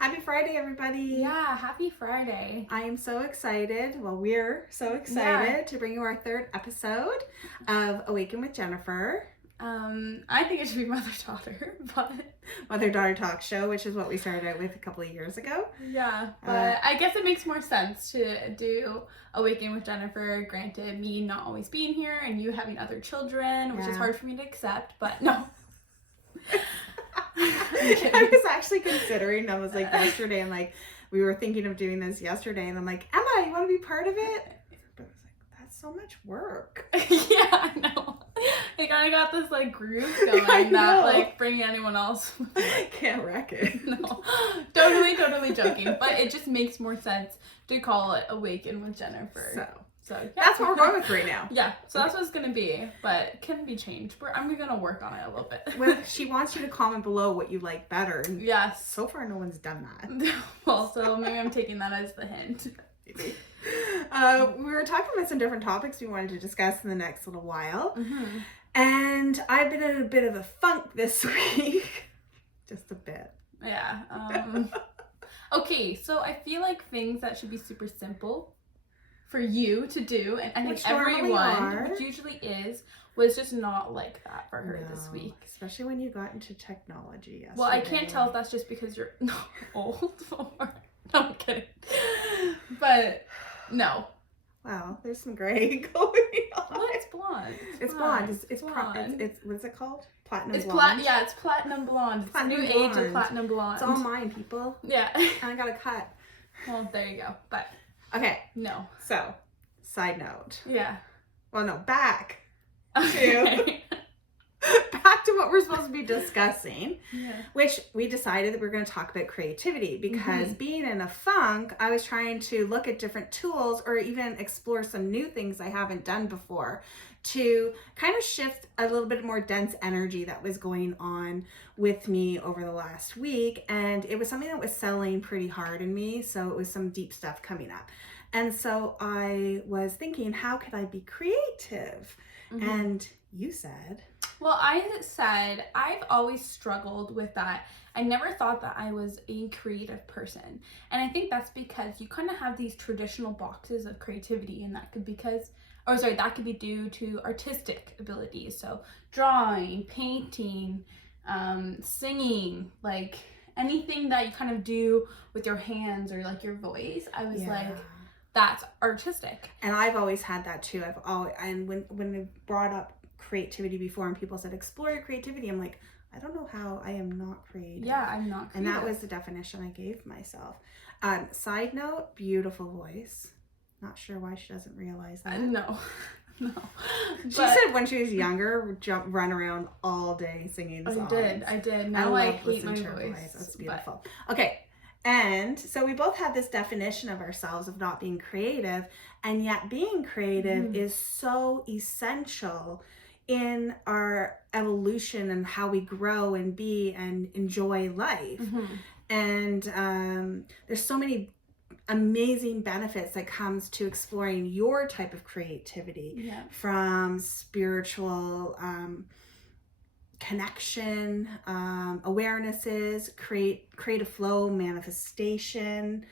Happy Friday, everybody. Yeah, happy Friday. I am so excited. Well, we're so excited to bring you our third episode of Awaken with Jennifer. I think it should be mother-daughter, but... Mother-daughter talk show, which is what we started out with a couple of years ago. Yeah, but I guess it makes more sense to do Awaken with Jennifer, granted me not always being here and you having other children, which is hard for me to accept, but no. I was actually considering, I was like yesterday, and like we were thinking of doing this yesterday, and I'm like, Emma, you want to be part of it? But I was like, that's so much work. Yeah, I know. I kind of got this like groove going that like bringing anyone else can't wreck it. No, totally joking, but it just makes more sense to call it Awaken with Jennifer. So yeah. That's what we're going with right now. Yeah, so that's what it's going to be, but it can be changed. I'm going to work on it a little bit. Well, she wants you to comment below what you like better. And yes. So far, no one's done that. Well, so maybe I'm taking that as the hint. Maybe. We were talking about some different topics we wanted to discuss in the next little while. Mm-hmm. And I've been in a bit of a funk this week. Just a bit. Yeah. Okay, so I feel like things that should be super simple for you to do, and I think everyone, which usually is, was just not like that for her this week. Especially when you got into technology yesterday. Well, I can't tell if that's just because you're not old or... No, I'm kidding. But, no. Wow, there's some gray going on. Well, it's blonde. It's blonde. It's blonde. It's what is it called? Platinum blonde. Yeah, it's platinum blonde. It's platinum the new age of platinum blonde. It's all mine, people. Yeah. And I got a cut. Well, there you go. But... Okay. No. So, side note. Yeah. Well, no, back to what we're supposed to be discussing, which we decided that we were going to talk about creativity because being in a funk, I was trying to look at different tools or even explore some new things I haven't done before to kind of shift a little bit more dense energy that was going on with me over the last week. And it was something that was settling pretty hard in me. So it was some deep stuff coming up. And so I was thinking, how could I be creative? And you said... Well, I said I've always struggled with that. I never thought that I was a creative person. And I think that's because you kind of have these traditional boxes of creativity, and that could be due to artistic abilities. So drawing, painting, singing, like anything that you kind of do with your hands or like your voice. I was like, that's artistic. And I've always had that too. When I brought up creativity before and people said explore your creativity, I'm like, I don't know how. I am not creative. Yeah, I'm not creative. And that was the definition I gave myself. Side note, beautiful voice. Not sure why she doesn't realize that. No. She said when she was younger, run around all day singing songs. I did. Now I hate my voice. That's beautiful. Okay. And so we both have this definition of ourselves of not being creative, and yet being creative is so essential in our evolution and how we grow and be and enjoy life. And there's so many amazing benefits that comes to exploring your type of creativity, from spiritual connection, awarenesses, creative flow, manifestation,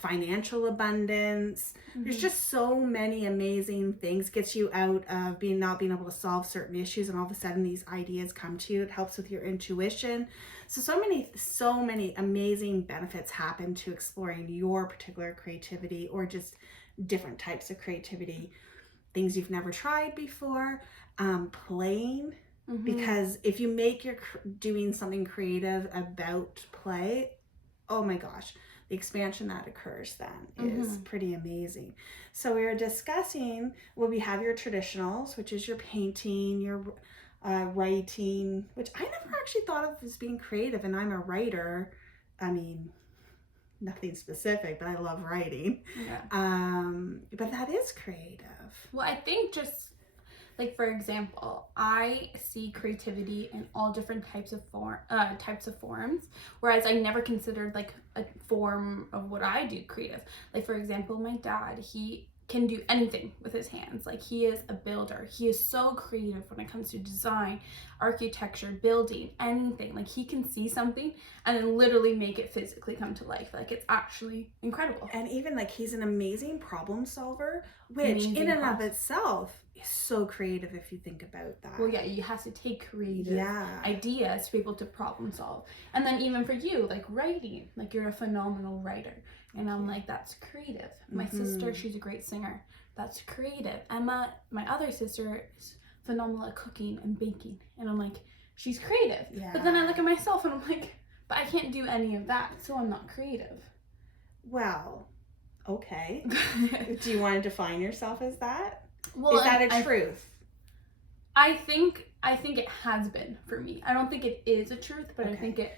financial abundance. There's just so many amazing things. Gets you out of not being able to solve certain issues, and all of a sudden these ideas come to you. It helps with your intuition. So many amazing benefits happen to exploring your particular creativity, or just different types of creativity, things you've never tried before, playing. Because if you make your doing something creative about play, oh my gosh, the expansion that occurs then is pretty amazing. So we were discussing, we have your traditionals, which is your painting, your writing, which I never actually thought of as being creative, and I'm a writer. I mean, nothing specific, but I love writing. But that is creative. Well, I think just... like, for example, I see creativity in all different types of forms, whereas I never considered like a form of what I do creative. Like, for example, my dad, he can do anything with his hands. Like, he is a builder. He is so creative when it comes to design, architecture, building, anything. Like he can see something and then literally make it physically come to life. Like it's actually incredible. And even like he's an amazing problem solver, which Amazing in and of process. itself is so creative if you think about that. Well, yeah, you have to take creative ideas to be able to problem solve. And then even for you, like writing, like you're a phenomenal writer. And I'm like, that's creative. My sister, she's a great singer. That's creative. Emma, my other sister, is phenomenal at cooking and baking. And I'm like, she's creative. Yeah. But then I look at myself and I'm like, but I can't do any of that, so I'm not creative. Well, okay. Do you want to define yourself as that? Well, is that a truth? I think it has been for me. I don't think it is a truth, but I think it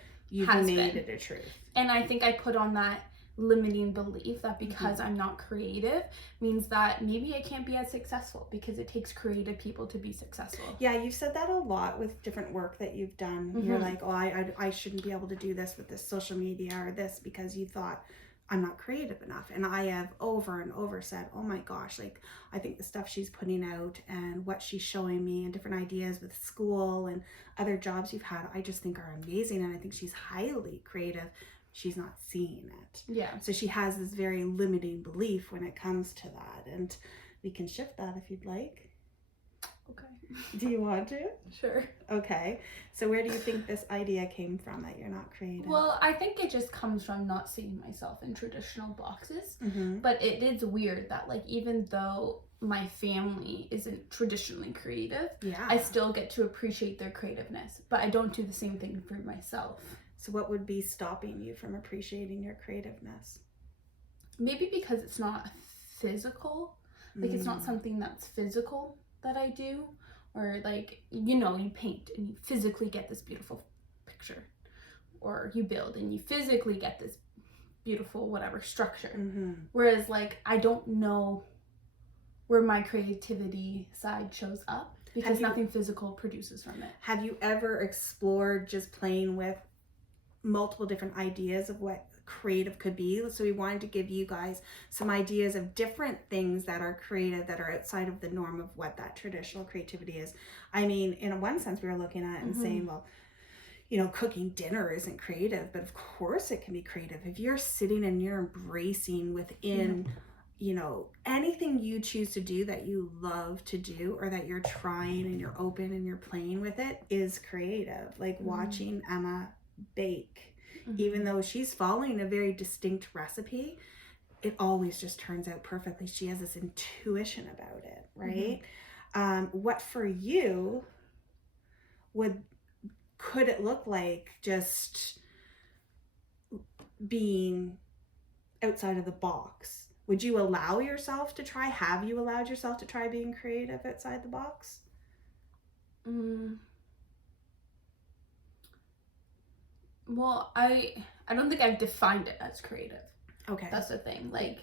has been. You've made it a truth. And I think I put on that limiting belief that because I'm not creative means that maybe I can't be as successful because it takes creative people to be successful. Yeah, you've said that a lot with different work that you've done. You're like, oh, I shouldn't be able to do this with this social media or this because you thought I'm not creative enough. And I have over and over said, oh my gosh, like I think the stuff she's putting out and what she's showing me and different ideas with school and other jobs you've had, I just think are amazing. And I think she's highly creative. She's not seeing it. Yeah. So she has this very limiting belief when it comes to that. And we can shift that if you'd like. Okay. Do you want to? Sure. Okay. So where do you think this idea came from that you're not creative? Well, I think it just comes from not seeing myself in traditional boxes. But it is weird that like even though my family isn't traditionally creative, I still get to appreciate their creativeness. But I don't do the same thing for myself. So what would be stopping you from appreciating your creativeness? Maybe because it's not physical. Like it's not something that's physical that I do. Or like, you know, you paint and you physically get this beautiful picture. Or you build and you physically get this beautiful whatever structure. Whereas like I don't know where my creativity side shows up because nothing physical produces from it. Have you ever explored just playing with multiple different ideas of what creative could be? So we wanted to give you guys some ideas of different things that are creative that are outside of the norm of what that traditional creativity is. I mean, in one sense we were looking at it and saying, well, you know, cooking dinner isn't creative, but of course it can be creative if you're sitting and you're embracing within you know, anything you choose to do that you love to do or that you're trying and you're open and you're playing with it is creative. Like watching Emma bake, even though she's following a very distinct recipe, it always just turns out perfectly. She has this intuition about it, right? What for you could it look like just being outside of the box? Would you allow yourself to try? Have you allowed yourself to try being creative outside the box? Well, I don't think I've defined it as creative. Okay. That's the thing. Like,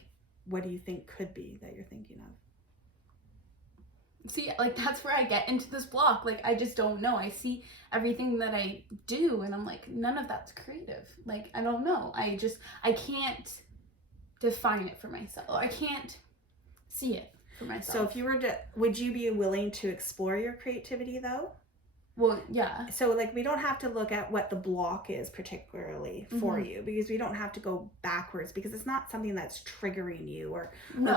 what do you think could be that you're thinking of? See, like, that's where I get into this block. Like, I just don't know. I see everything that I do, and I'm like, none of that's creative. Like, I don't know. I can't define it for myself. I can't see it for myself. So if you were to, would you be willing to explore your creativity, though? Well, yeah. So, like, we don't have to look at what the block is particularly for you, because we don't have to go backwards, because it's not something that's triggering you or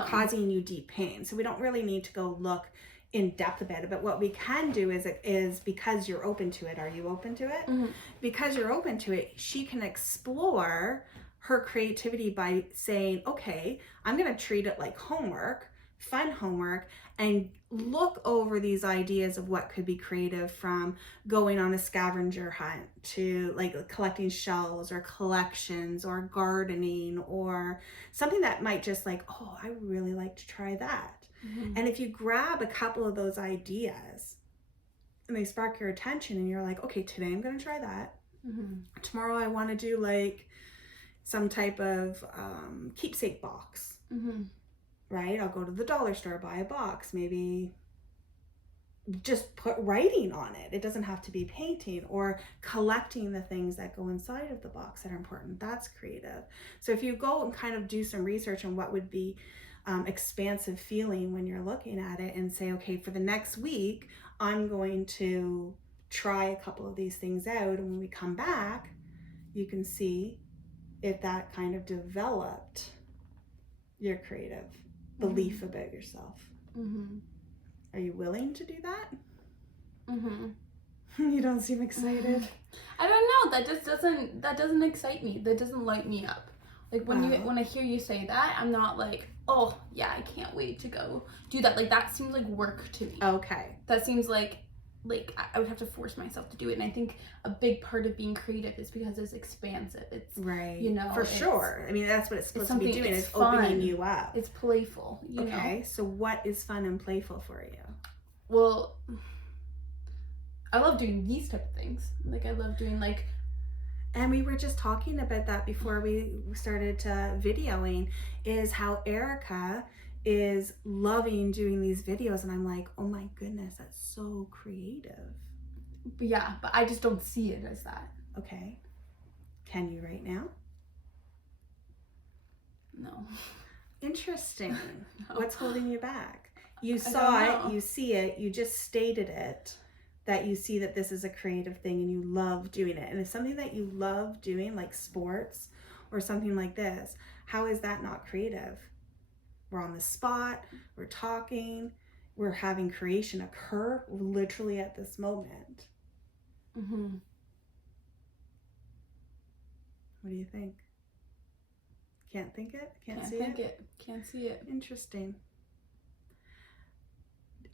causing you deep pain. So we don't really need to go look in depth about it. But what we can do is because you're open to it. Are you open to it? Because you're open to it, she can explore her creativity by saying, okay, I'm going to treat it like homework, fun homework, and look over these ideas of what could be creative, from going on a scavenger hunt to like collecting shells or collections or gardening or something that might just like, oh, I would really like to try that. And if you grab a couple of those ideas and they spark your attention and you're like, okay, today I'm going to try that. Tomorrow I want to do like some type of keepsake box. Right? I'll go to the dollar store, buy a box, maybe just put writing on it. It doesn't have to be painting, or collecting the things that go inside of the box that are important. That's creative. So if you go and kind of do some research on what would be expansive feeling when you're looking at it and say, okay, for the next week, I'm going to try a couple of these things out, and when we come back, you can see if that kind of developed your creative belief about yourself. Are you willing to do that? You don't seem excited. I don't know. That doesn't excite me. That doesn't light me up. Like when I hear you say that, I'm not like, oh yeah, I can't wait to go do that. Like that seems like work to me. Okay. That seems like I would have to force myself to do it. And I think a big part of being creative is because it's expansive. It's right. You know, for sure. I mean, that's what it's supposed to be doing. It's fun. Opening you up. It's playful. You know? So what is fun and playful for you? Well, I love doing these type of things. Like I love doing like. And we were just talking about that before we started videoing, is how Ericka is loving doing these videos, and I'm like, oh my goodness, that's so creative. Yeah, but I just don't see it as that. Okay. Can you right now? No. Interesting. No. What's holding you back? You saw it, you see it, you just stated it, that you see that this is a creative thing and you love doing it. And it's something that you love doing, like sports or something like this. How is that not creative? We're on the spot, we're talking, we're having creation occur literally at this moment. What do you think? Can't think it? Can't see it? Can't see it. Interesting.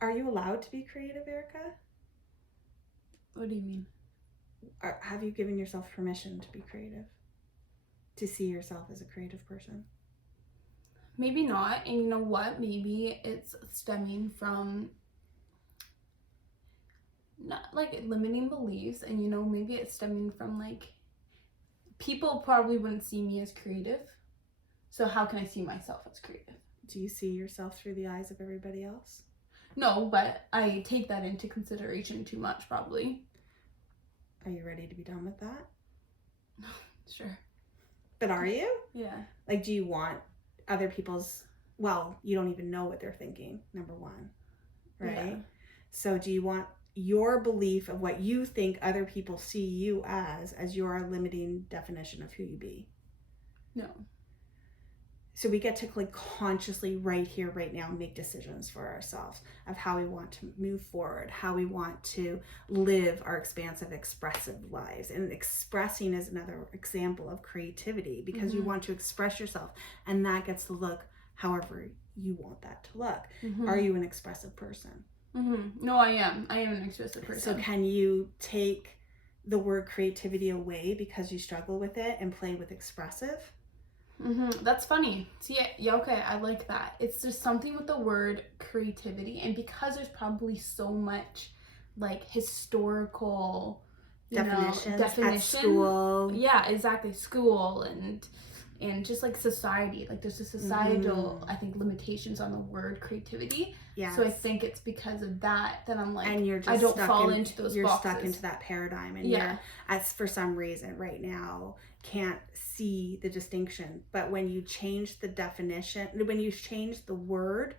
Are you allowed to be creative, Ericka? What do you mean? Have you given yourself permission to be creative? To see yourself as a creative person? Maybe not. And you know what? Maybe it's stemming from not like limiting beliefs. And you know, maybe it's stemming from like people probably wouldn't see me as creative. So how can I see myself as creative? Do you see yourself through the eyes of everybody else? No, but I take that into consideration too much, probably. Are you ready to be done with that? Sure. But are you? Yeah. Like, do you want other people's, well, you don't even know what they're thinking, number one, right? Yeah. So do you want your belief of what you think other people see you as your limiting definition of who you be? No. So we get to like consciously right here, right now, make decisions for ourselves of how we want to move forward, how we want to live our expansive, expressive lives. And expressing is another example of creativity, because you want to express yourself, and that gets to look however you want that to look. Are you an expressive person? No, I am. I am an expressive person. So can you take the word creativity away because you struggle with it and play with expressive? That's funny. See, yeah, okay, I like that. It's just something with the word creativity, and because there's probably so much like historical definition at school. Yeah, exactly. School and just like society. Like there's a societal, I think, limitations on the word creativity. Yeah. So I think it's because of that I'm like, and you're just I don't fall into those you're boxes. Stuck into that paradigm, and you're, as for some reason right now, can't see the distinction. But when you change the definition, when you change the word,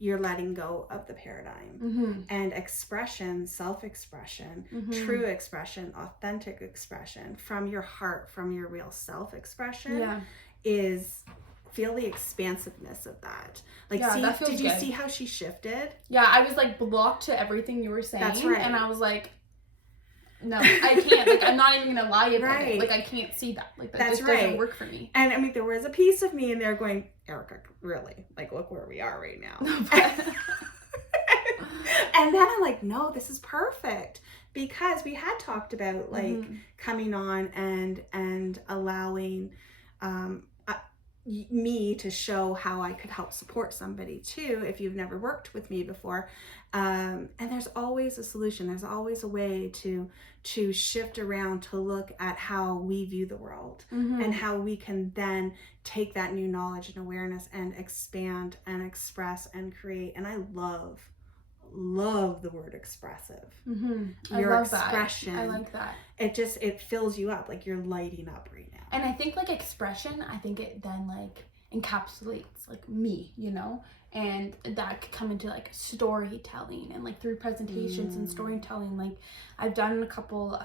you're letting go of the paradigm. And expression, self-expression, true expression, authentic expression from your heart, from your real self-expression is, feel the expansiveness of that. Like, see, did you see how she shifted? Yeah, I was like blocked to everything you were saying. That's right. And I was like, no, I can't. Like, I'm not even gonna lie about it. Like, I can't see that. Like, that just doesn't work for me. And I mean, there was a piece of me in there going, Ericka, really? Like, look where we are right now. And then I'm like, no, this is perfect. Because we had talked about like coming on and allowing me to show how I could help support somebody too, if you've never worked with me before. And there's always a solution. There's always a way to shift around, to look at how we view the world and how we can then take that new knowledge and awareness and expand and express and create. And I love the word expressive. Your expression. I like that. It fills you up, like you're lighting up right now. And I think like expression, I think it then like encapsulates like me, you know, and that could come into like storytelling and like through presentations and storytelling. Like I've done a couple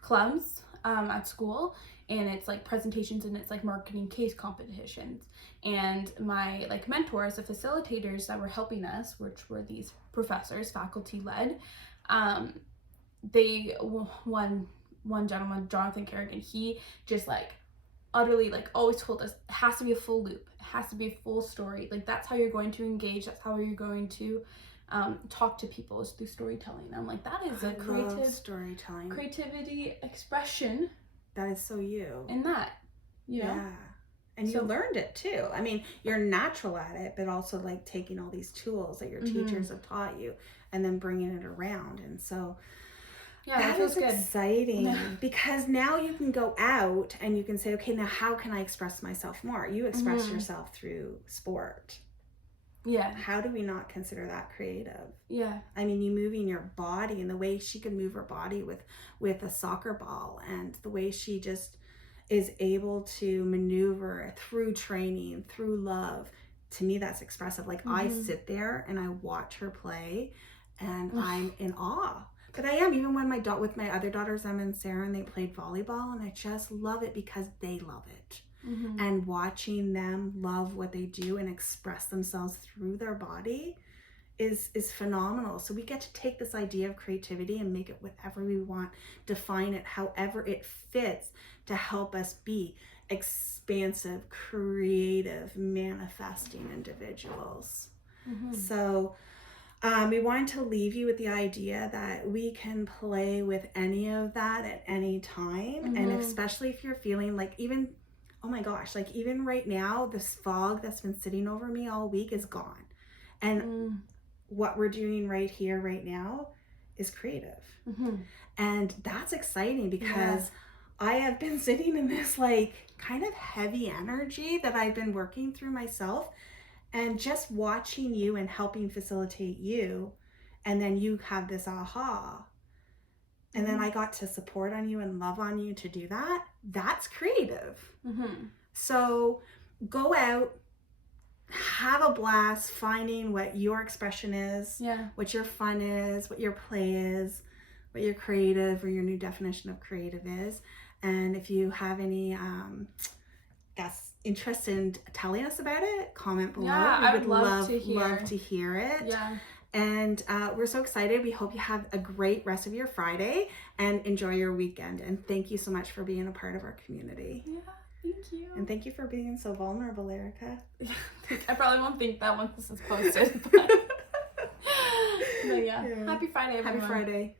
clubs at school, and it's like presentations and it's like marketing case competitions, and my like mentors, the facilitators that were helping us, which were these professors, faculty led, they one gentleman, Jonathan Kerrigan, he just like utterly like always told us it has to be a full loop, it has to be a full story, like that's how you're going to engage, that's how you're going to talk to people, is through storytelling. I'm like, that is a creative storytelling, creativity expression. That is so you. In that, you know? Yeah. And you learned it too. I mean, you're natural at it, but also like taking all these tools that your teachers have taught you and then bringing it around. And so yeah, that feels is good. exciting because now you can go out and you can say, okay, now how can I express myself more? You express yourself through sport. Yeah. How do we not consider that creative? Yeah. I mean, you moving your body, and the way she can move her body with a soccer ball, and the way she just is able to maneuver through training, through love. To me, that's expressive. Like I sit there and I watch her play and I'm in awe. But I am, even when with my other daughters, Emma and Sarah, and they played volleyball, and I just love it because they love it. And watching them love what they do and express themselves through their body is phenomenal. So we get to take this idea of creativity and make it whatever we want, define it however it fits to help us be expansive, creative, manifesting individuals. So we wanted to leave you with the idea that we can play with any of that at any time. And especially if you're feeling like, even, oh my gosh, like even right now, this fog that's been sitting over me all week is gone. And what we're doing right here, right now is creative. And that's exciting because I have been sitting in this like kind of heavy energy that I've been working through myself, and just watching you and helping facilitate you. And then you have this aha. And then I got to support on you and love on you to do that. That's creative. So go out, have a blast finding what your expression is, what your fun is, what your play is, what your creative or your new definition of creative is. And if you have any interest in telling us about it, comment below. I would love to hear it. Yeah. And we're so excited. We hope you have a great rest of your Friday and enjoy your weekend. And thank you so much for being a part of our community. Yeah, thank you. And thank you for being so vulnerable, Ericka. I probably won't think that once this is posted. But yeah. Happy Friday, everyone. Happy Friday.